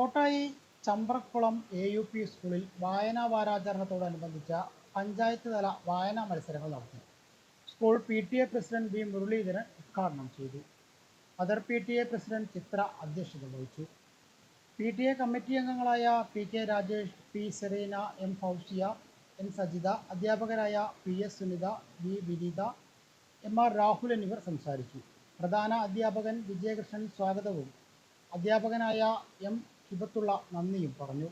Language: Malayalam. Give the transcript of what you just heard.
കോട്ടായി ചമ്പ്രക്കുളം AUP സ്കൂളിൽ വായനാ വാരാചരണത്തോടനുബന്ധിച്ച പഞ്ചായത്ത് തല വായനാ മത്സരങ്ങൾ നടത്തി. School PTA president B. Muraleedharan ഉദ്ഘാടനം ചെയ്തു. മദർ PTA പ്രസിഡന്റ് ചിത്ര അധ്യക്ഷത വഹിച്ചു. PTA കമ്മിറ്റി അംഗങ്ങളായ PK Rajesh, P. Serena, M. Fousiya, N. Sajitha, അധ്യാപകരായ PS സുനിത, V. വിനീത, MR രാഹുൽ എന്നിവർ സംസാരിച്ചു. പ്രധാന അധ്യാപകൻ വിജയകൃഷ്ണൻ സ്വാഗതവും അധ്യാപകനായ M. ഹിബത്തുള്ള നന്ദിയും പറഞ്ഞു.